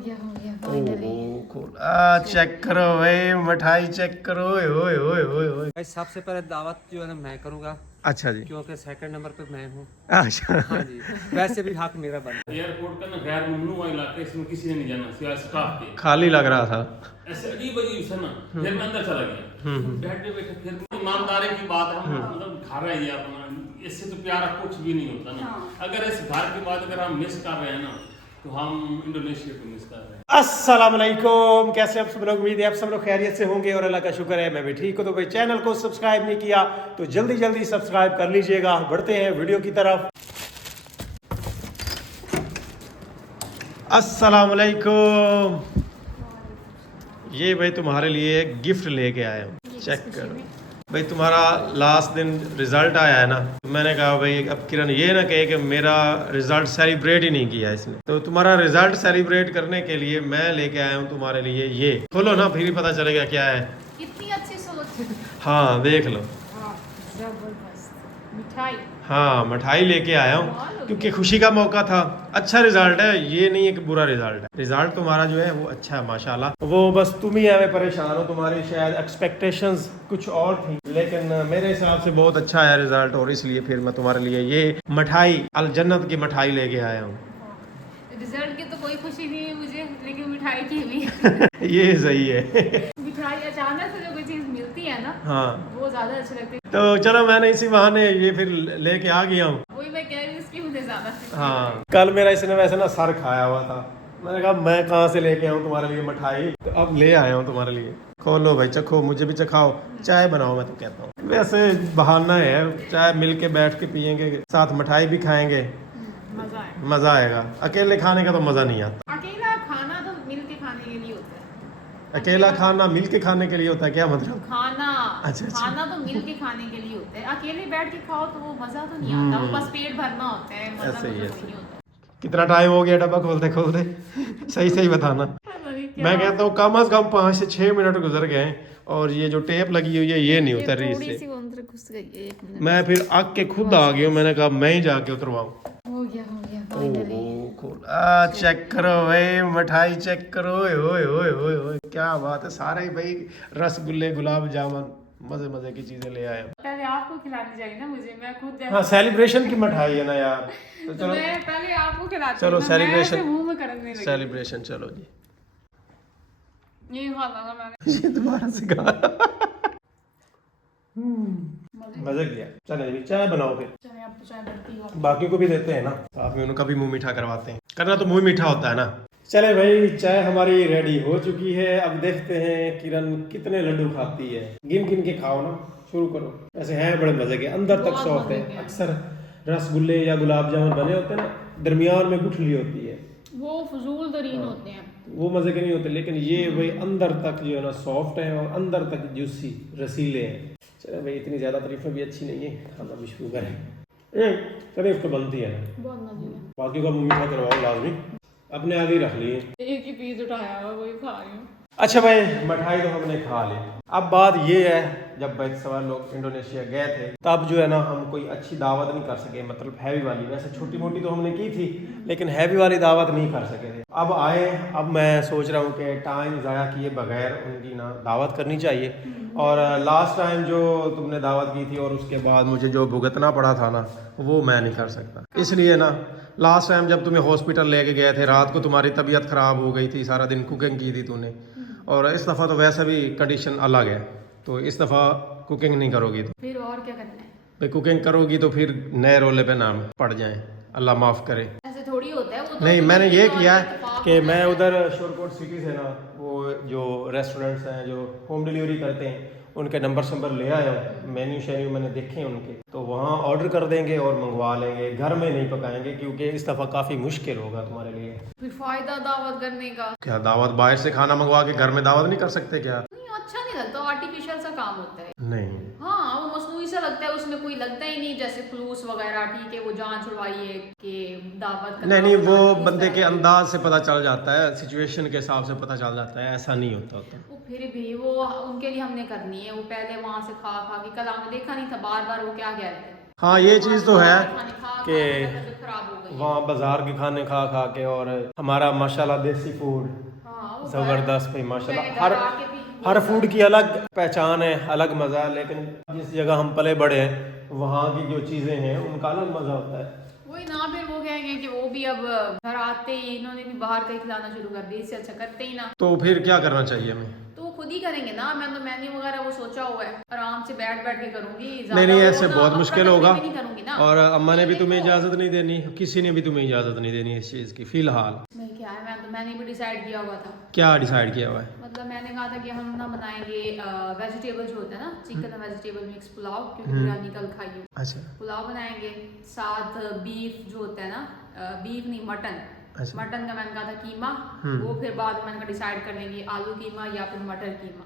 गया finally. Check करो भाई, मिठाई चेक करो। ओए ओए ओए ओए ओए। भाई सबसे पहले दावत जो है ना मैं करूँगा, अच्छा जी। क्योंकि सेकंड नंबर पे मैं हूँ। अच्छा। हाँ जी, वैसे भी हक मेरा बनता है। एयरपोर्ट का ना गैर ममनू इलाका, इसमें किसी ने नहीं जाना सिवाय स्टाफ के। खाली लग रहा था। ऐसे अजीब अजीब सा ना, फिर मैं अंदर चला गया। बैठे बैठे फिर ईमानदारी की बात है, हम मतलब घर है ये अपना, इससे तो प्यारा कुछ भी नहीं होता ना। अगर इस घर के बाद अगर हम मिस कर रहे हैं ना, तो हम इंडोनेशिया को मिस कर रहे हैं। अस्सलाम वालेकुम, कैसे आप सब लोग? उम्मीद है आप सब लोग खैरियत से होंगे और अल्लाह का शुक्र है मैं भी ठीक हूँ। तो भाई चैनल को सब्सक्राइब नहीं किया तो जल्दी जल्दी सब्सक्राइब कर लीजिएगा। बढ़ते हैं वीडियो की तरफ। अस्सलाम वालेकुम। ये भाई तुम्हारे लिए गिफ्ट लेके आया हूँ, चेक करो। भाई तुम्हारा लास्ट दिन रिजल्ट आया है ना, तो मैंने कहा भाई अब किरण ये ना कहे कि मेरा रिजल्ट सेलिब्रेट ही नहीं किया इसने, तो तुम्हारा रिजल्ट सेलिब्रेट करने के लिए मैं लेके आया हूँ तुम्हारे लिए। ये खोलो ना, फिर ही पता चलेगा क्या है। कितनी अच्छी सोच है। हाँ देख लो। हाँ, जबरदस्त मिठाई। हाँ मिठाई लेके आया हूँ क्योंकि खुशी का मौका था। अच्छा रिजल्ट है, ये नहीं है कि बुरा रिजल्ट है। रिजल्ट तुम्हारा जो है वो अच्छा है माशाल्लाह। वो बस तुम ही हमें परेशान हो, तुम्हारी शायद एक्सपेक्टेशंस कुछ और थी, लेकिन मेरे हिसाब से बहुत अच्छा है रिजल्ट, और इसलिए फिर मैं तुम्हारे लिए ये मिठाई अल जन्नत की मिठाई लेके आया हूँ। रिजल्ट की तो कोई खुशी नहीं है मुझे, लेकिन मिठाई की भी। ये सही है। मिठाई अचानक से जो कोई चीज मिलती है ना, हाँ वो ज्यादा अच्छी लगती है। तो चलो मैंने इसी बहाने ये फिर लेके आ गया हूँ। वही मैं कह रही हूँ, इसकी मुझे ज्यादा खुशी है। हाँ कल मेरा इसने वैसे ना सर खाया हुआ था, मैंने कहा मैं कहाँ से लेके आऊँ तुम्हारे लिए मिठाई, तो अब ले आया हूँ तुम्हारे लिए। खोलो भाई, चखो, मुझे भी चखाओ, चाय बनाओ मैं तो कहता हूँ। वैसे बहाना है, चाय मिल के बैठ के पियेंगे, साथ मिठाई भी खाएंगे, मजा है। मज़ा आएगा। अकेले खाने का तो मज़ा नहीं आता। अकेला खाना तो मिल के खाने के लिए होता है। अकेला खाना मिल के खाने के लिए होता है, क्या मतलब? खाना अच्छा, अच्छा। खाना तो मिल के खाने के लिए होता है। अकेले बैठ के खाओ तो वो मजा तो नहीं आता, वो बस पेट भरना होता है, मजा ऐसे ही, तो ऐसे नहीं होता। कितना टाइम हो गया डब्बा खोलते खोलते? सही सही बताना। मैं कहता हूँ कम से कम 5 से 6 मिनट गुजर गए और ये जो टेप लगी हुई है ये नहीं उतर रही इससे। अंदर घुस गई है, 1 मिनट। मैं फिर आग के खुद आ गया, मैंने कहा मैं ही जाके उतरवाऊं। हो गया फाइनली। चेक करो भाई, मिठाई चेक करो। ओए ओए ओए ओए ओए, क्या बात है। सारे ही भाई रसगुल्ले, गुलाब जामुन, मजे मजे की चीजें ले आए। पहले आपको खिलानी चाहिए ना मुझे, मैं खुद हाँ सेलिब्रेशन की मिठाई है ना यार, तो चलो मैं पहले आपको खिलाती चलो हूँ ना, मैं सेलिब्रेशन, ऐसे मुंह में करने लगी। सेलिब्रेशन चलो जी। ये खा लूंगा मैंने। ये दोबारा से कहा। मजा किया। चले जी चाय बनाओ फिर, चलिए आप तो चाय बनती हो। बाकी को भी देते हैं ना, साथ में उनका भी मुंह मीठा करवाते हैं। करना तो मुंह मीठा होता है ना। चले भाई चाय हमारी रेडी हो चुकी है। अब देखते हैं किरण कितने लड्डू खाती है। गिन गिन के खाओ ना, शुरू करो। ऐसे हैं बड़े मजे के, अंदर तक बहुत सॉफ्ट है। मजे के। अक्सर रसगुल्ले या गुलाब जामुन बने होते हैं ना, दरमियान में गुठली होती है, वो फजूल तरीन होते हैं। वो मजे के नहीं होते। लेकिन ये भाई अंदर तक जो है ना सॉफ्ट है और अंदर तक जूसी रसीले हैं। चलो भाई इतनी ज्यादा तारीफें भी अच्छी नहीं है, खाना भी शुरू करें। तारीफ तो बनती है ना, बहुत मजे में। बाकी का मुंह मीठा करवाओ लाजमी, अपने आगे ही रख लिए। एक ही पीस उठाया हुआ, वही खा रही हूँ। अच्छा भाई मिठाई तो हमने खा ली। अब बात ये है, जब भाई सवाल लोग इंडोनेशिया गए थे तब जो है ना हम कोई अच्छी दावत नहीं कर सके, मतलब हैवी वाली। वैसे छोटी मोटी तो हमने की थी, लेकिन हैवी वाली दावत नहीं कर सके थे। अब आए, अब मैं सोच रहा हूँ कि टाइम ज़ाया किए बगैर उनकी ना दावत करनी चाहिए। और लास्ट टाइम जो तुमने दावत की थी और उसके बाद मुझे जो भुगतना पड़ा था ना, वो मैं नहीं कर सकता। इसलिए ना लास्ट टाइम जब तुम्हें हॉस्पिटल लेके गए थे, रात को तुम्हारी तबीयत ख़राब हो गई थी, सारा दिन कुकिंग की थी तूने, और इस दफ़ा तो वैसे भी कंडीशन अलग है, तो इस दफ़ा कुकिंग नहीं करोगी तो फिर और क्या करना है? भाई कुकिंग करोगी तो फिर नए रोले पे नाम पड़ जाए, अल्लाह माफ़ करे। ऐसे थोड़ी होता है वो तो। नहीं मैंने ये किया इत्तेफाक कि होता मैं है। उधर शोरकोट सिटी से ना वो जो रेस्टोरेंट्स हैं जो होम डिलीवरी करते हैं उनके नंबर ले आया हूँ। मेन्यू शेन्यू मैंने देखे हैं उनके, तो वहाँ ऑर्डर कर देंगे और मंगवा लेंगे। घर में नहीं पकाएंगे क्योंकि इस दफ़ा काफ़ी मुश्किल होगा तुम्हारे लिए। फिर फायदा दावत करने का। क्या दावत बाहर से खाना मंगवा के घर में दावत नहीं कर सकते क्या? नहीं, अच्छा नहीं लगता, आर्टिफिशियल सा काम होता है। नहीं हाँ, वो मसनूई सा लगता है, उसमें कोई लगता ही नहीं। जैसे खलूस वगैरह ठीक है, वो जान छुड़वाइए कि दावत करना नहीं वो होता है, बंदे इस के तरह। अंदाज से पता चल जाता है, सिचुएशन के हिसाब से पता चल जाता है, ऐसा नहीं होता। वो फिर भी वो उनके लिए हमने करनी है। वो पहले वहां से खा खा के, कल हमने देखा नहीं था बार बार वो क्या कह रहे थे, हाँ ये चीज़ तो है खाने खा कि तबीयत खराब हो गई। वहाँ बाजार के खाने खा खा के, और हमारा माशाल्लाह देसी फूड हाँ, वो ज़बरदस्त भाई माशाल्लाह। मैंने हर घर आके भी हर फूड की अलग पहचान है, अलग मज़ा है, लेकिन जिस जगह हम पले बड़े हैं वहाँ की जो चीज़ें हैं उनका अलग मज़ा होता है। वही ना, फिर वो कहेंगे कि वो भी अब घर आते ही इन्होंने भी बाहर का ही खिलाना शुरू कर दिया, इससे अच्छा करते ही ना। तो फिर क्या करना चाहिए हमें? तो वो खुद ही करेंगे ना, मैं तो मेन्यू वगैरह वो सोचा हुआ है, आराम से बैठ बैठ के करूंगी। नहीं नहीं, ज्यादा ऐसे वो ना बहुत अफरा मुश्किल तफरी होगा, भी नहीं करूंगी ना। और अम्मा ने भी तुम्हें देखो, इजाज़त नहीं देनी, किसी ने भी तुम्हें इजाज़त नहीं देनी इस चीज़ की फ़िलहाल। मैं क्या है, मैंने भी डिसाइड किया हुआ था। क्या डिसाइड किया हुआ है? मतलब मैंने कहा था कि हम ना बनाएंगे वेजिटेबल जो होता है ना, चिकन वेजिटेबल मिक्स पुलाव, क्योंकि बिरयानी कल खाई हूँ। अच्छा पुलाव बनाएंगे, साथ बीफ जो होता है ना, बीफ नहीं मटन, अच्छा। मटन का मैंने कहा था कीमा, वो फिर बाद में मैंने कहा डिसाइड कर लेंगे आलू कीमा या फिर मटर कीमा।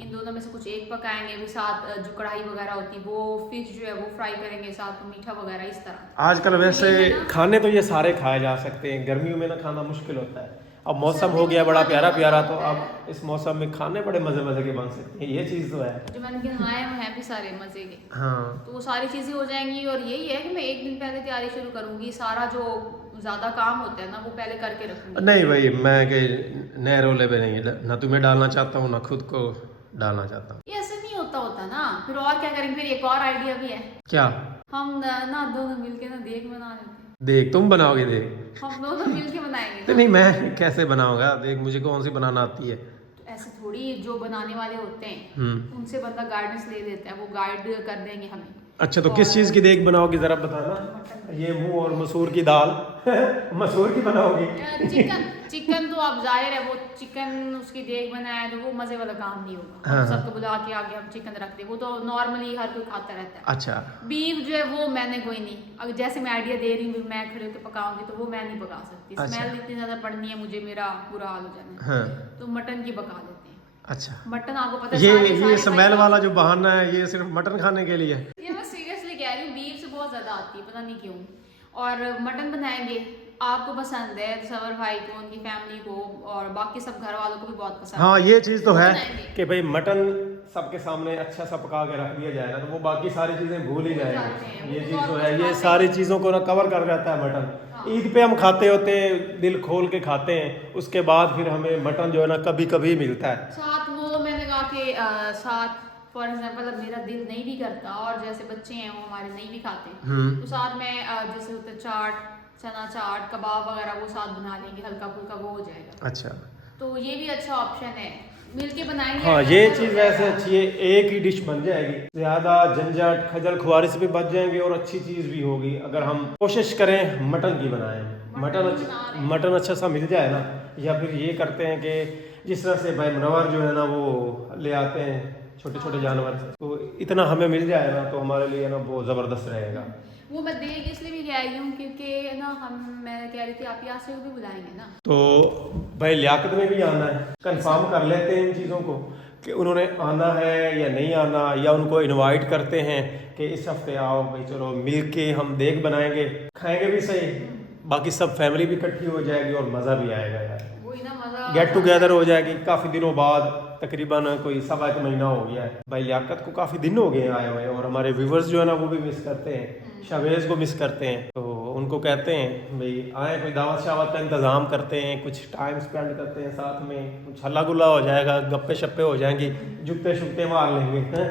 इन दोनों में से कुछ एक पकाएंगे, भी साथ जो कढ़ाई वगैरह होती है वो फिश जो है वो फ्राई करेंगे, साथ में मीठा वगैरह इस तरह। आजकल वैसे ये है ना, खाने तो ये सारे खाए जा सकते हैं, गर्मियों में ना खाना मुश्किल होता है। अब मौसम हो गया बड़ा प्यारा प्यारा, तो अब इस मौसम में खाने बड़े मज़े मज़े के बन सकते हैं, ये चीज़ तो है। जो मैंने गिनाए वो हैं भी सारे मजे के, हाँ तो वो सारी चीज़ें हो जाएंगी। और यही है कि मैं एक दिन पहले तैयारी शुरू करूंगी, सारा जो ज़्यादा काम होता है ना वो पहले करके रखूंगी। नहीं भाई, मैं के नए रोले पे नहीं, ना तुम्हें डालना चाहता हूँ ना खुद को डालना चाहता हूँ। ये ऐसे नहीं होता ना, फिर और क्या करेंगे। फिर एक और आइडिया भी है, क्या? हम ना दोनों मिलके ना देख बना लेते हैं। देख तुम बनाओगे? देख हम दोनों मिलके बनाएंगे तो ना। नहीं, मैं कैसे बनाऊंगा देख? मुझे कौन सी बनाना आती है? तो ऐसे थोड़ी, जो बनाने वाले होते हैं उनसे बंदा गाइडेंस ले लेता है, वो गाइड कर देंगे हमें। अच्छा, तो किस चीज़ की देख बनाओगी ज़रा बताना। ये मुंह और मसूर की दाल मसूर की बनाओगी? चिकन तो अब जाहिर है, वो चिकन उसकी देख बनाया तो वो मजे वाला काम नहीं होगा। हाँ, हम सबको बुला के आगे हम चिकन रखते, वो तो नॉर्मली हर कोई खाता रहता है। अच्छा बीफ जो है वो मैंने कोई नहीं, अगर जैसे मैं आइडिया दे रही हूँ मैं खड़े होकर पकाऊंगी तो वो मैं नहीं पका सकती, अच्छा। स्मेल इतनी ज्यादा पड़नी है मुझे, मेरा बुरा हाल हो जाना है। हाँ तो मटन की पका देते हैं। अच्छा। मटन आपको पता है ये स्मेल वाला जो बहाना है ये सिर्फ मटन खाने के लिए? ये मैं सीरियसली कह रही हूँ, बीफ से बहुत ज्यादा आती है, पता नहीं क्यों। और मटन बनाएंगे, आपको पसंद है, सवर भाई को, उनकी फैमिली को और बाकी सब घर वालों को भी बहुत पसंद है। हाँ ये चीज़ तो है बनाएंगे। कि भाई मटन सबके सामने अच्छा सा पका के रख दिया जाए ना, तो वो बाकी सारी चीज़ें भूल ही जाते जाएंगे। हैं, ये वो चीज़ और तो कुछ है, ये खाते सारी हैं। चीज़ों को ना कवर कर रहता है मटन। हाँ। ईद पे हम खाते होते हैं, दिल खोल के खाते हैं, उसके बाद फिर हमें मटन जो है ना कभी कभी मिलता है। साथ वो मैंने कहा कि साथ फॉर एग्जाम्पल अब मेरा दिल नहीं भी करता और जैसे बच्चे हैं वो हमारे नहीं भी खाते, तो साथ में जैसे होता है चाट, चना चाट, कबाब वगैरह वो साथ बना लेंगे, हल्का फुल्का वो हो जाएगा। अच्छा, तो ये भी अच्छा ऑप्शन है, मिलके बनाएंगे। हाँ ये चीज़ वैसे अच्छी है, एक ही डिश बन जाएगी, ज़्यादा झंझट खजल खुआरी से भी बच जाएंगे और अच्छी चीज़ भी होगी। अगर हम कोशिश करें मटन की बनाएं, मटन अच्छा सा मिल जाए ना, या फिर ये करते हैं कि जिस तरह से भाई मुनव्वर जो है ना वो ले आते हैं छोटे छोटे जानवर, तो इतना हमें मिल जाए ना तो हमारे लिए ना वो ज़बरदस्त रहेगा। वो मैं देख इसलिए भी कह रही हूँ क्योंकि ना मैं कह रही थी आप यासर को भी बुलाएंगे ना, तो भाई लियाकत में भी आना है, कंफर्म कर लेते हैं इन चीज़ों को कि उन्होंने आना है या नहीं आना, या उनको इनवाइट करते हैं कि इस हफ्ते आओ भाई, चलो मिल के हम देख बनाएंगे, खाएंगे भी सही, बाकी सब फैमिली भी इकट्ठी हो जाएगी और मज़ा भी आएगा यार, वही ना मजा, गेट टुगेदर हो जाएगी। काफ़ी दिनों बाद, तकरीबन कोई 1.25 महीना हो गया है भाई, लियाकत को काफ़ी दिन हो गए आए हुए, और हमारे व्यूवर्स जो है ना वो भी मिस करते हैं, शावेज़ को मिस करते हैं, तो उनको कहते हैं भाई आए, कोई दावत शावत का इंतज़ाम करते हैं, कुछ टाइम स्पेंड करते हैं साथ में, कुछ हल्ला गुल्ला हो जाएगा, गप्पे शप्पे हो जाएंगी, जुगते शुगते मार लेंगे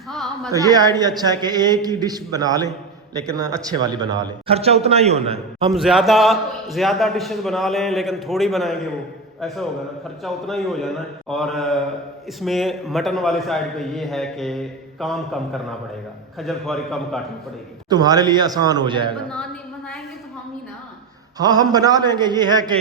हाँ तो मजा ये आइडिया अच्छा है कि एक ही डिश बना लें, लेकिन अच्छे वाली बना लें, खर्चा उतना ही होना है। हम ज़्यादा डिशेस बना लें लेकिन थोड़ी बनाएंगे, वो ऐसा होगा ना, खर्चा उतना ही हो जाना है। और इसमें मटन वाले साइड पे ये है कि काम कम करना पड़ेगा, खजल खुआरी कम काटनी पड़ेगी, तुम्हारे लिए आसान हो जाएगा। बनाएंगे तो हम ही ना, हाँ हम बना लेंगे, ये है कि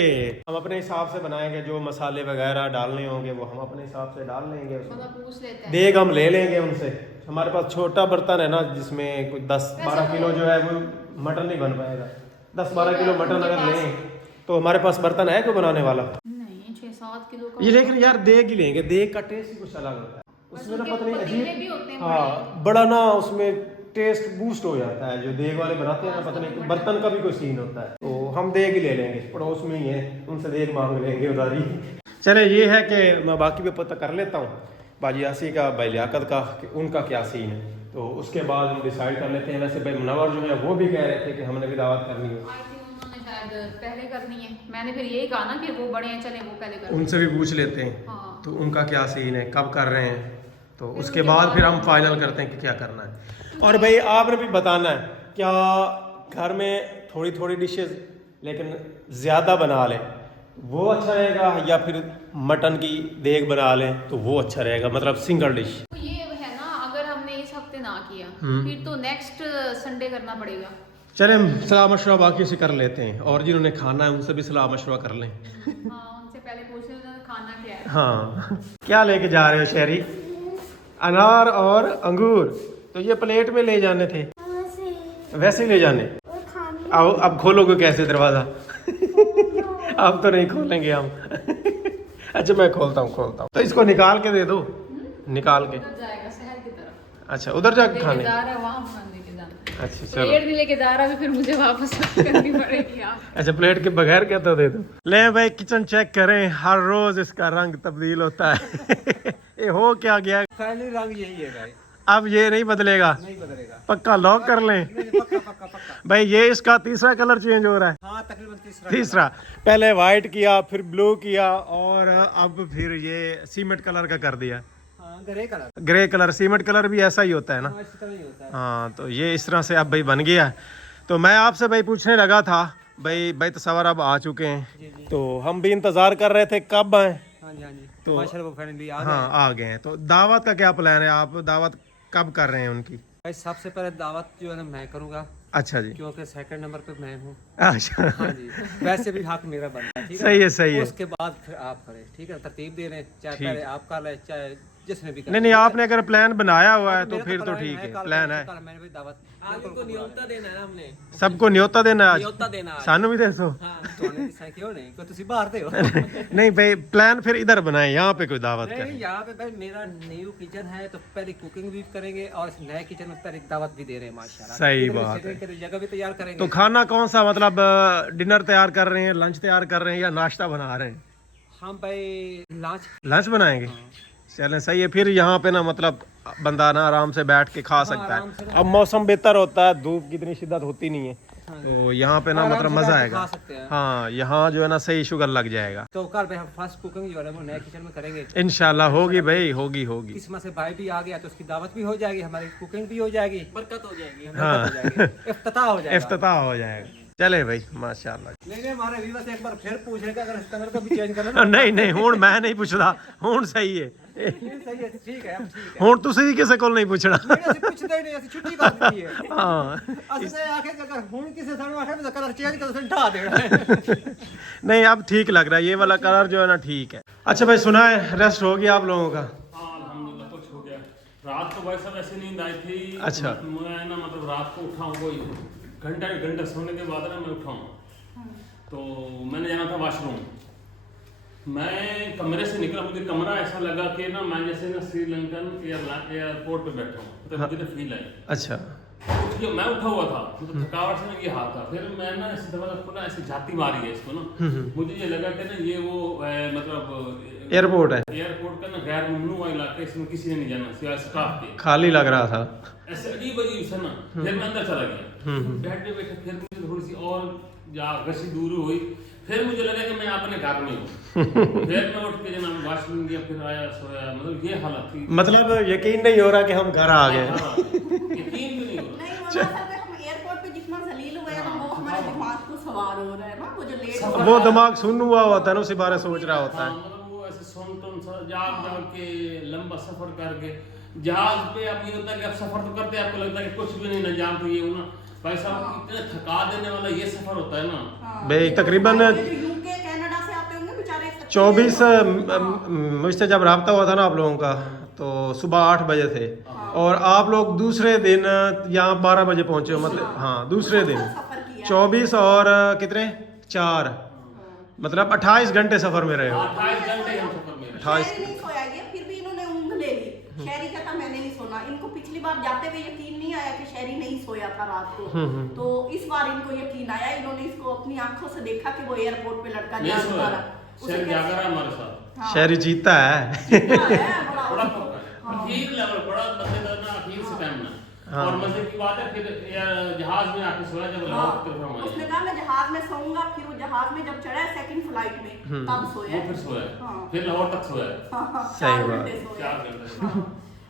हम अपने हिसाब से बनाएंगे, जो मसाले वगैरह डालने होंगे वो हम अपने हिसाब से डाल लेंगे, मतलब पूछ लेते हैं, देग हम ले लेंगे उनसे। हमारे पास छोटा बर्तन है ना जिसमें कुछ 10-12 किलो जो है वो मटन नहीं बन पाएगा, 10-12 किलो मटन अगर लें तो हमारे पास बर्तन है क्यों बनाने वाला? नहीं 6-7 किलो का ये लेकिन यार देग ही लेंगे, देग का टेस्ट ही कुछ अलग होता है, उसमें ना पता नहीं अजीब, हाँ बड़ा ना उसमें टेस्ट बूस्ट हो जाता है, जो देग वाले बनाते हैं ना, पता नहीं बर्तन का भी कोई सीन होता है, तो हम देग ही ले लेंगे, पड़ोस में ही है, उनसे देग मांग लेंगे उधारी। चले ये है कि मैं बाकी भी पता कर लेता हूँ बाजी यासी का, भाई लियाकत का, कि उनका क्या सीन है, तो उसके बाद हम डिसाइड कर लेते हैं। वैसे भाई मुनव्वर जो है वो भी कह रहे थे कि हमने भी दावत करनी है। आई थिंक उन्होंने शायद पहले करनी है। मैंने फिर यही कहा ना कि वो बड़े हैं, चले वो पहले कर। उनसे भी पूछ लेते हैं हाँ। तो उनका क्या सीन है, कब कर रहे हैं, तो उसके बाद फिर हम फाइनल करते हैं कि क्या करना है। और भाई आपने भी बताना है क्या घर में थोड़ी थोड़ी डिशेस लेकिन ज़्यादा बना लें वो अच्छा रहेगा, या फिर मटन की देग बना लें तो वो अच्छा रहेगा, मतलब सिंगल डिश। तो ये है ना, अगर हमने इस हफ्ते ना किया फिर तो नेक्स्ट संडे करना पड़ेगा। चले हम सलाह मशवरा बाकी से कर लेते हैं, और जिन्होंने खाना है उनसे भी सलाह मशवरा कर लें। हाँ, उनसे पहले पूछ लेना खाना क्या है। हाँ क्या लेके जा रहे हो शहरी? अनार और अंगूर, तो ये प्लेट में ले जाने थे, वैसे ही ले जाने। अब खोलोगे कैसे दरवाज़ा? अब तो नहीं खोलेंगे हम। अच्छा मैं खोलता हूँ। तो इसको निकाल के दे दो, निकाल के। उधर जाएगा शहर की तरफ। अच्छा उधर जाके खाने? लेके जा रहा है वहाँ लेके जाना। अच्छा चलो। प्लेट भी लेके जा रहा है, फिर मुझे वापस करनी पड़ेगी। आप अच्छा प्लेट के बगैर क्या तो दे दो। ले भाई किचन चेक करें, हर रोज इसका रंग तब्दील होता है। ये हो क्या गया? फाइनली रंग यही है भाई, अब ये नहीं बदलेगा? नहीं बदलेगा। पक्का लॉक कर लें? पक्का। भाई ये इसका तीसरा कलर चेंज हो रहा है। हाँ तकरीबन तीसरा, पहले वाइट किया, फिर ब्लू किया, और अब फिर ये सीमेंट कलर का कर दिया। Grey colour. Grey colour, cement colour भी ऐसा ही होता है ना? हाँ, इसी तरह ही होता है। हाँ तो ये इस तरह से अब भाई बन गया। तो मैं आपसे भाई पूछने लगा था भाई तस्वर अब आ चुके हैं, तो हम भी इंतज़ार कर रहे थे कब आए। हाँ जी तो माशाल्लाह वो फाइनली आ गए। हाँ आ गए हैं। तो दावत का क्या प्लान है, आप दावत कब कर रहे हैं उनकी? भाई सबसे पहले दावत जो है ना मैं करूँगा, अच्छा जी। क्योंकि सेकंड नंबर पे मैं हूँ। अच्छा हाँ जी, वैसे भी हक मेरा बनता है, ठीक है? सही है। उसके बाद फिर आप करें, ठीक है? तरतीब दे रहे हैं, चाहे पहले आप कर ले, चाहे जिसने भी नहीं आपने अगर प्लान बनाया हुआ है तो मेरा फिर तो प्लान ठीक है, कल प्लान है। कल मैंने भी दावत को न्योता देना है हमने, सबको न्योता देना आज? न्योता देना है। सानू भी दसो। हाँ तोने दी साई क्यों नहीं, को तुसी बाहर दे हो। नहीं भाई प्लान फिर इधर बनाए, यहाँ पे कोई दावत नहीं करें। यहाँ पे भाई मेरा न्यू किचन है, तो पहले कुकिंग भी करेंगे और इस नए किचन में पहले दावत भी दे रहे हैं माशाल्लाह। सही इधर बात सिटिंग के लिए जगह भी तैयार करेंगे। तो खाना कौन सा, मतलब डिनर तैयार कर रहे हैं, लंच तैयार कर रहे हैं, या नाश्ता बना रहे हैं? हम भाई लंच बनाएंगे। चलें सही है, फिर यहाँ पे ना मतलब बंदा ना आराम से बैठ के खा सकता आराम से है। अब मौसम बेहतर होता है, धूप की इतनी शिद्दत होती नहीं है, तो यहाँ पे ना आराम मतलब से मजा बैठ के आएगा। खा सकते हैं। हाँ यहाँ जो है ना सही शुगर लग जाएगा। तो कल भाई हम फर्स्ट कुकिंग जो है वो नए किचन में करेंगे इंशाल्लाह होगी भाई, होगी। किस्मत से भाई भी आ गया तो उसकी दावत भी हो जाएगी, हमारी कुकिंग भी हो जाएगी, बरकत हो जाएगी, हाँ। इफ्तिताह हो जाएगा। इफ्तिताह हो जाएगा। चले भाई माशाल्लाह। नहीं हमारे व्यूअर्स एक बार फिर पूछ रहे अगर इस कलर को भी चेंज करना नहीं हुण मैं नहीं पूछदा, हुण सही है। सही है, ठीक है, अब ठीक है। हुण तुसी किसी को नहीं पूछना। नहीं ਅਸੀਂ ਪੁੱਛਦੇ ਹੀ ਨਹੀਂ, ਅਸੀਂ ਛੁੱਟੀ ਕਰ ਦਿੱਤੀ ਹੈ। हाँ ਅਸੀਂ ਤਾਂ ਆਖੇ ਕਿ ਅਗਰ ਹੁਣ ਕਿਸੇ ਸਾਨੂੰ ਆਖੇ ਵੀ ਕਲਰ ਚੇਂਜ ਕਰ ਤੁਸੀਂ ਢਾ ਦੇਣਾ ਹੈ। नहीं अब ठीक लग रहा है, ये वाला कलर जो है ना ठीक है। अच्छा भाई सुना है रेस्ट हो गया आप लोगों का? हाँ अल्हम्दुलिल्लाह कुछ हो गया। रात को भाई साहब ऐसे नींद आई थी। अच्छा। मैं ना मतलब रात को उठा हूँ, कोई घंटा सोने के बाद ना मैं उठा हूँ, तो मैंने जाना था वॉशरूम। मैं कमरे से निकला, मुझे कमरा ऐसा लगा कि ना मैं जैसे ना श्रीलंकन एयरपोर्ट पे बैठा हूँ, तो मुझे फील आई। अच्छा मैं उठा हुआ था, मतलब थकावट से ना ये हाथ था। फिर मैं ना ऐसे दरवाजा खोला, ऐसे झाती मारी है इसको ना, मुझे ये लगा कि ना ये वो मतलब एयरपोर्ट है, एयरपोर्ट का ना गैर ममनू इलाका, इसमें किसी ने नहीं जाना सिवाय स्टाफ के। खाली लग रहा था ऐसे अजीब सा ना। फिर मैं अंदर चला गया, बैठे बैठे फिर मुझे थोड़ी सी और गशी दूर हुई, फिर मुझे लगा कि मैं अपने घर में हूँ। फिर मैं उठ के जनाब वॉशरूम गया, फिर आया सोया, मतलब ये हालत थी। मतलब यकीन नहीं हो रहा कि हम घर आ गए। यकीन भी नहीं हो रहा। नहीं वरना सर हम एयरपोर्ट पे जितना जलील हुए हैं ना वो हमारे दिमाग को सवार हो रहा है ना, वो जो लेट वो दिमाग सुन्न हुआ होता है ना, उसी बारे सोच रहा होता है। मतलब वो ऐसे सुन सा जाग के लंबा सफर करके जहाज पे अब ये होता है कि आप सफर तो करते हैं, आपको लगता है कि कुछ भी नहीं ना जाम, तो ये हो ना भाई साहब इतना थका देने वाला ये सफर होता है ना। भाई तकरीबन यूके कनाडा से आते होंगे बेचारे 24 मुझसे जब रब्ता हुआ था ना आप लोगों का, तो सुबह 8 बजे थे, और आप लोग दूसरे दिन यहाँ 12 बजे पहुंचे हो, मतलब हाँ दूसरे दिन 24 और कितने 4 मतलब 28 घंटे सफर में रहे हो। 28 घंटे हम सफर में रहे। 28 नहीं सोया ये, फिर भी इन्होंने ऊँघ ले ली। शहरी कहता मैंने नहीं सोना, इनको पिछली बार जाते हुए यकीन नहीं आया कि शहरी नहीं सोया था रात को, तो इस बार इनको यकीन आया। इन्होंने इसको अपनी आंखों से देखा कि वो एयरपोर्ट पे लड़का नहीं जाग सोया, रहा शहर जाग रहा है हमारे साथ। शहरी जीता है। बड़ा ठीक लेवल, बड़ा बंदे का ना अखीर से टाइम ना हाँ। और मजे की बात है फिर जहाज में आके सोया जब लाहौर की तरफ हम आए उसने कहा मैं जहाज में सोऊंगा, फिर वो जहाज में जब चढ़ा सेकंड फ्लाइट में तब सोया। वो फिर सोया हाँ। फिर लाहौर तक सोया सही 4 बात। घंटे सोया। 4 घंटे हाँ।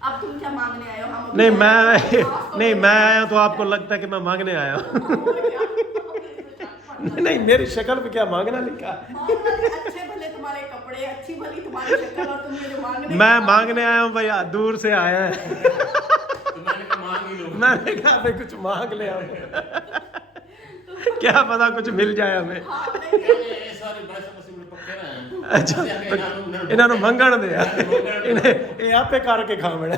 अब तुम क्या मांगने आए हो? हम अभी नहीं आए मैं हैं, तो नहीं बोलो। मैं आया तो आपको लगता है कि मैं मांगने आया हूँ। और क्या? इसमें शक पड़ नहीं मेरी शक्ल पे क्या मांगना लिखा है? हाँ, अच्छे भले तुम्हारे कपड़े, अच्छी भली तुम्हारी शक्ल, और तुम ये जो मांगने मैं मांगने आया हूँ भैया, दूर से आया है। तो मैंने कहा मांग ही लो। मैंने कहा भाई कुछ मांग ले आप। क्या पता कुछ मिल जाए हमें। हाँ, नहीं, ये सारी बात समझ में पक्के ना हैं। अच्छा इन्होंने- इन्होंने मंगण दे मंगण इन्हें ये आपे करके खावण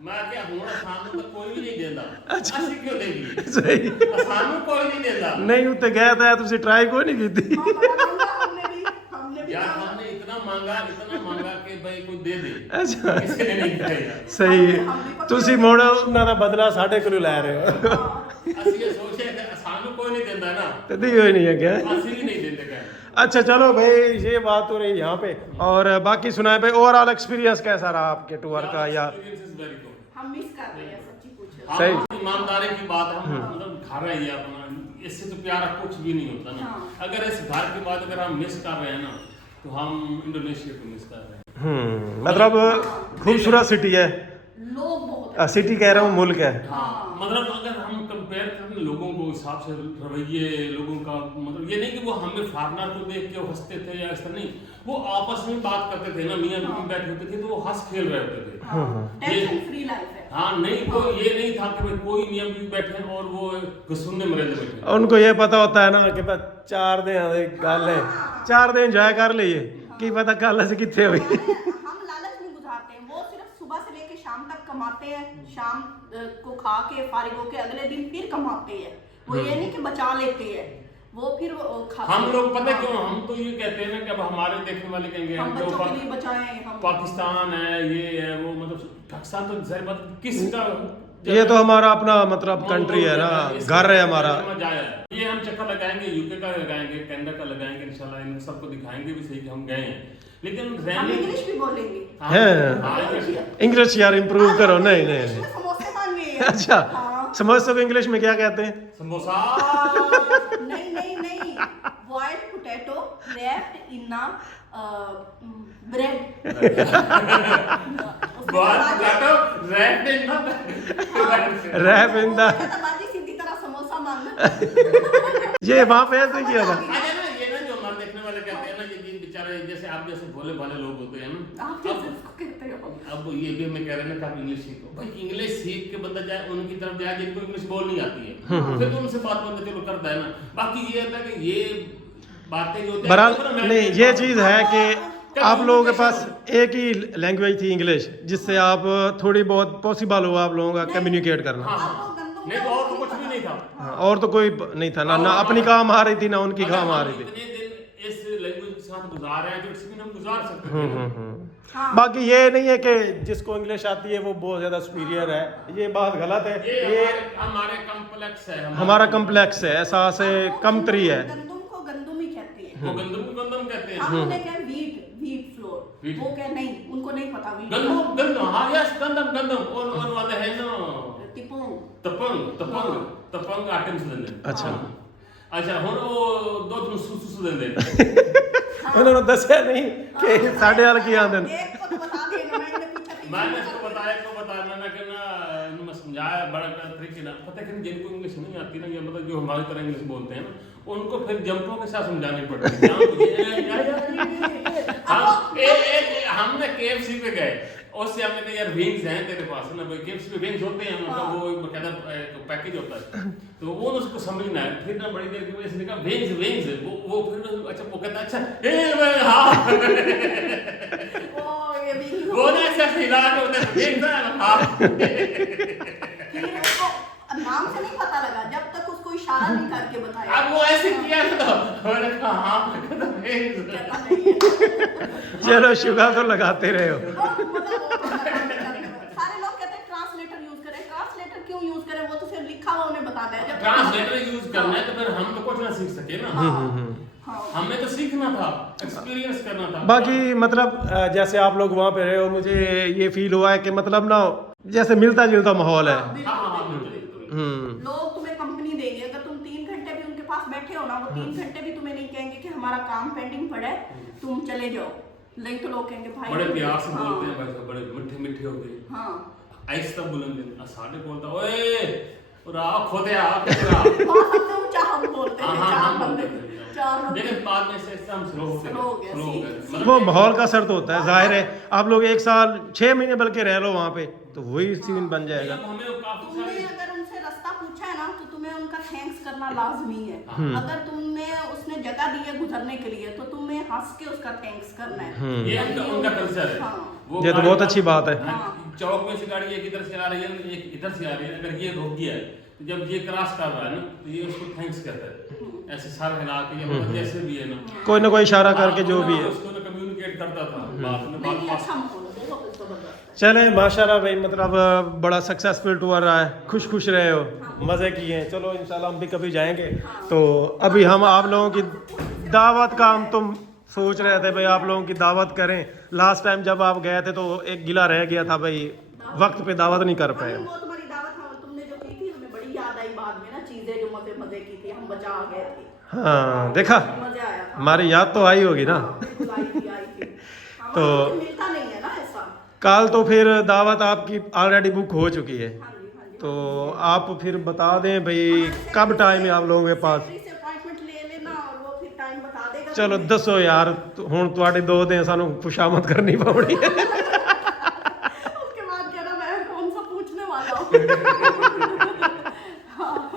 मैं क्या हूं सानू तो कोई भी नहीं देता। ਅਸੀਂ क्यों देगी? सही सानू कोई नहीं देता। नहीं उत्ते गए थे तुसी ट्राई कोई नहीं की थी। हाँ, बड़ा मांगा हमने भी यार मांगा। हमने इतना मांगा कि भाई कोई दे दे। अच्छा किसी ने नहीं दिया। सही है ਤੁਸੀਂ ਮੁੜ ਉਹਨਾਂ ਦਾ ਬਦਲਾ ਸਾਡੇ ਕੋਲੋਂ ਲੈ ਰਹੇ ਹੋ। ਅਸੀਂ ਇਹ ਸੋਚਿਆ ਕਿ ਸਾਨੂੰ ਕੋਈ नहीं देता ना, ਤੇ ਦੀ ਹੋਈ नहीं है क्या? ਅਸੀਂ भी नहीं देते क्या। अच्छा चलो भाई ये बात हो रही यहाँ पे, और बाकी सुनाए भाई ओवरऑल एक्सपीरियंस कैसा रहा आपके टूर का? या Experience is very good। हम मिस कर रहे हैं सच्ची पूछो। हाँ, सही। ईमानदारी की बात हम मतलब घर है ये अपना, इससे तो प्यारा कुछ भी नहीं होता ना। हाँ। अगर इस घर के बाद अगर हम मिस कर रहे हैं ना, तो हम इंडोनेशिया को मिस कर रहे हैं। मतलब खूबसूरत सिटी है। लोग बहुत सिटी कह रहा हूँ, मुल्क है। हाँ, मतलब अगर हम कंपेयर करें लोगों को हिसाब से रवैये लोगों का, मतलब ये नहीं कि वो हमें फॉरनर को देख के हंसते थे या ऐसा नहीं, वो आपस में बात करते थे ना, मियां बीवी बैठे होते थे तो वो हंस खेल रहे होते थे। टेंशन फ्री लाइफ है। हाँ नहीं, कोई ये नहीं था कि भाई कोई मियां बीवी बैठे हैं और वो घुसुन्ने मरे बैठे। उनको ये पता होता है ना कि बस 4 दिन गल है, 4 दिन एंजॉय कर लिए, की पता कल से कितने हुई। हम लालच में गुजारते हैं, वो सिर्फ सुबह से लेके शाम तक कमाते हैं, शाम को खा के फारिग होके अगले दिन फिर कमाते हैं। वो ये नहीं कि बचा लेते हैं, वो फिर खाते हम हैं। लोग पता हाँ। क्यों, हम तो ये कहते हैं ना कि अब हमारे देखने वाले कहेंगे हम हम तो बच्चों के लिए बचाएं, हम पाकिस्तान है, ये है वो, मतलब पाकिस्तान तो जाहिर बात किसका, ये तो हमारा अपना मतलब कंट्री है ना, घर है हमारा। जाया है। ये हम चक्कर लगाएंगे, यूके का लगाएंगे, कनाडा का लगाएंगे, इंशाल्लाह इन सबको दिखाएंगे भी सही कि हम गए हैं, लेकिन हम रहने इंग्लिश भी बोलेंगे। हाँ, है। हाँ, इंग्लिश। इंग्लिश यार इम्प्रूव करो। नहीं नहीं इंग्लिश नहीं में समोसे मांगे हैं। अच्छा हाँ। समझते हो इंग्लिश में क्या कहते हैं? समोसा। नहीं नहीं नहीं, boiled potato wrapped in bread. बहुत काटो, wrap in the wrap in the बाजी सीधी तरह समोसा मांग। ये वहाँ पे ऐसे किया था। अरे ना ये ना जो हमारे देखने वाले कहते हैं ना, ये जिन बेचारे जैसे आप जैसे भोले भाले लोग होते हैं ना, आप कैसे इसको कहते हो? अब ये भी हमें कह रहे हैं ना कि आप इंग्लिश सीखो। भाई इंग्लिश सीख के बंदा जाए उनकी तरफ जाए जिनको इंग्लिश बोल नहीं आती है, फिर तो उनसे बात बंदा चलो करता है ना। बाकी ये होता है कि ये बातें जो होती बहरहाल नहीं, ये चीज़ है कि आप लोगों के पास एक ही लैंग्वेज थी इंग्लिश, जिससे आप थोड़ी बहुत पॉसिबल हो आप लोगों का कम्युनिकेट करना। हाँ हाँ, नहीं तो और तो कुछ भी नहीं था। हाँ, और तो कोई नहीं था ना अपनी काम आ रही थी ना उनकी काम आ रही थी। इतने दिन इस लैंग्वेज के साथ गुजार रहे हैं तो इसमें हम गुजार सकते हैं। हाँ। बाकी ये नहीं है कि जिसको इंग्लिश आती है वो बहुत ज्यादा सुपीरियर है, ये बात गलत है। ये ये हमारे कॉम्प्लेक्स है, हमारा कम्प्लेक्स है, एहसास कमतरी है। गंदम को गंदम ही कहते हैं। वो गंदम को गंदम कहते हैं। हम उन्हें कहें वीट फ्लोर, Wheat। वो कह नहीं, उनको नहीं पता वीट। गंदम गंदम, हाँ यस गंदम गंदम, और वाले है ना टिपोंग। तपंग आइटम्स देंगे। अच्छा। अच्छा हुन वो दो दिन सुसु देंगे। उन्होंने दसिया नहीं कि साढ़े हाल की आंदन। एक को तो बता देना, मैंने पीछे मैंने इसको बताया मैंने कि ना इन्होंने समझाया बड़ा तरीके ना, पता है कि जिनको इंग्लिश नहीं आती ना, ये मतलब जो हमारी तरह इंग्लिश बोलते हैं ना, उनको फिर जंपों के साथ समझानी पड़ती है। हमने KFC पे गए, उससे हमने कहा यार विंग्स हैं तेरे पास ना, भाई KFC पे विंग्स होते हैं, मतलब वो बकायदा पैकेज होता है, तो वो उसको समझना है। फिर ना बड़ी देर के बाद इसने कहा विंग्स वो फिर अच्छा वो कहता अच्छा हाँ ओ ये भी वो ना ऐसे हिला के होता है विंग्स हाँ। फिर उसको नाम से नहीं पता लगा जब तक उसको इशारा नहीं करके बताया। अब वो ऐसे किया तो मैंने कहा हाँ विंग्स। कहता नहीं है। चलो शुगर तो लगाते रहे हो। सारे लोग कहते हैं ट्रांसलेटर यूज करें, ट्रांसलेटर क्यों यूज करें, वो तो सिर्फ लिखा हुआ उन्हें बताना है। जब ट्रांसलेटर यूज करना है तो फिर हम तो कुछ ना सीख सके ना, हाँ। हमें तो सीखना था, एक्सपीरियंस करना था। बाकी मतलब जैसे आप लोग वहाँ पे रहे हो, मुझे ये फील हुआ है कि मतलब ना जैसे मिलता जुलता माहौल है। हाँ, बिल्कुल, हाँ, हाँ, बिल्कुल, बिल्कुल, बिल्कुल। लोग तुम्हें कंपनी देंगे, अगर तुम 3 घंटे भी उनके पास बैठे हो ना, वो 3 घंटे भी तुम्हें नहीं कहेंगे कि हमारा काम पेंडिंग पड़ा है, तुम चले जाओ। नहीं तो लोग कहेंगे भाई बड़े प्यार से हाँ, बोलते हैं भाई साहब, बड़े मीठे मीठे होते हैं। हाँ। आहिस्ता बोलेंगे, साढ़े बोलता ओए राह खोदे आ तेरा। वहाँ सबसे ऊंचा हम बोलते हैं, हाँ, 4 हम बंदे, बोलते हैं। 4 बंदे। लेकिन बाद में से हम स्लो हो गए, Slow हो गए, slow हो गए। सीख- मतलब वो माहौल का असर तो होता है, जाहिर है। आप लोग 1 साल 6 महीने बल्कि रह लो वहाँ पे, तो वही सीन बन जाएगा। अब हमें काफी तुमने सारे अगर उनसे रास्ता पूछा है ना, तो तुम्हें उनका थैंक्स करना लाजमी है। अगर तुमने उसने जगह दी है गुजरने के लिए, तो तुम्हें हंस के उसका थैंक्स करना है। ये उनका कल्चर है। हाँ। वो ये तो गाड़ी- बहुत अच्छी बात है। हाँ, चौक में से गाड़ी एक इधर से आ रही है, एक इधर से आ रही है, अगर ये रोक गया है, तो जब ये क्रॉस कर रहा है ना, तो ये उसको थैंक्स कहता है, ऐसे सर हिला के, या मतलब जैसे भी है ना, कोई ना कोई इशारा करके जो भी है। उसको ना कम्युनिकेट करता था बात में, नहीं, बात ये पास अच्छा माहौल है, बहुत जबरदस्त है। चले माशाल्लाह भाई, मतलब बड़ा सक्सेसफुल टूर रहा है, खुश रहे हो, मज़े किए हैं। चलो इंशाल्लाह हम भी कभी जाएंगे। तो अभी हम आप लोगों की दावत का हम तुम सोच रहे थे भाई आप लोगों की दावत करें। लास्ट टाइम जब आप गए थे तो एक गिला रह गया था भाई, वक्त पे दावत नहीं कर पाए। वो तुम्हारी दावत तुमने जो की थी, हमें बड़ी याद आई बाद में ना, चीजें जो मजे की थी, हम बचा गए थे। हाँ देखा, मजा आया था। हमारी याद तो आई होगी ना। हाँ, बिल्कुल आई थी। तो मिलता नहीं है ना ऐसा। कल तो फिर दावत आपकी ऑलरेडी बुक हो चुकी है, हाँ जी, हाँ जी। तो आप फिर बता दें भाई कब टाइम है आप लोगों के पास। सेक्रेटरी से अपॉइंटमेंट ले लेना और वो फिर टाइम बता देगा। चलो तुम्हें। दसो यार, हुण तुहाडे 2 दिन सानू खुशामद करनी पौनी है। उसके बाद कहना मैं कौन सा पूछने वाला हूँ। हाँ,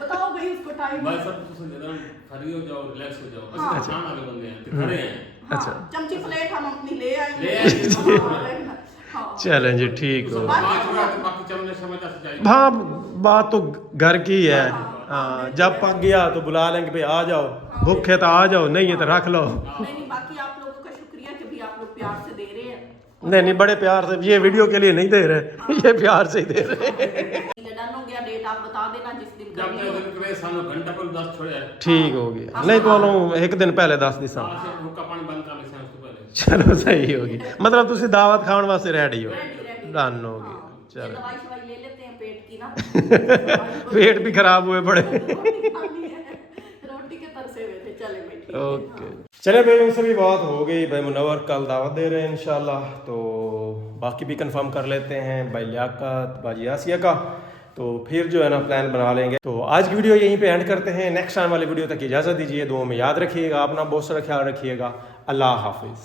बताओ भाई उसको टाइम। भाई सब कुछ जरा फ्री हो जाओ, रिलैक्स हो जाओ। हाँ। बस खान वाले बंदे हैं, खड़े हैं। अच्छा। चमची प्लेट हम अपनी ले आएंगे। ले आएंगे। हाँ। चलें जी, ठीक हो। बात हुआ तो बाकी चलने समय से जाएंगे। हाँ बात तो घर की है। हाँ जब पक गया तो बुला लेंगे भाई आ जाओ, भूखे तो आ जाओ, नहीं है तो रख लो। नहीं, बाकी आप लोगों का शुक्रिया कि भी आप लोग प्यार से दे रहे हैं। नहीं बड़े प्यार से, ये वीडियो के लिए नहीं दे रहे, ये प्यार से ही दे रहे। डन हो गया, डेट आप बता देना जिस दिन जब करनी हो। तक करे सानू घंटा पर 10 छोड़े है। ठीक हो गया, नहीं तो 1 दिन पहले 10 दिसा। आज से हुक्का पानी बंद कर ले से उसके पहले। चलो सही होगी, मतलब तुसी दावत खाने वास्ते रेडी हो। रेडी। डन हो गया। हाँ, ये चलो दवाई शवाई ले लेते हैं पेट की ना। पेट भी खराब हुए बड़े। रोटी खानी है, रोटी के तरसे हुए थे। चले भाई ठीक है। ओके चले भाई, उनसे भी बात हो गई भाई, मुनव्वर कल दावत दे रहे हैं इंशाल्लाह। तो बाकी भी कंफर्म कर लेते हैं भाई लियाकत बाजी आसिया का, तो फिर जो है ना प्लान बना लेंगे। तो आज की वीडियो यहीं पे एंड करते हैं, नेक्स्ट टाइम वाली वीडियो तक इजाज़त दीजिए, दुआ में याद रखिएगा, अपना बहुत सारा ख्याल रखिएगा। अल्लाह हाफिज़।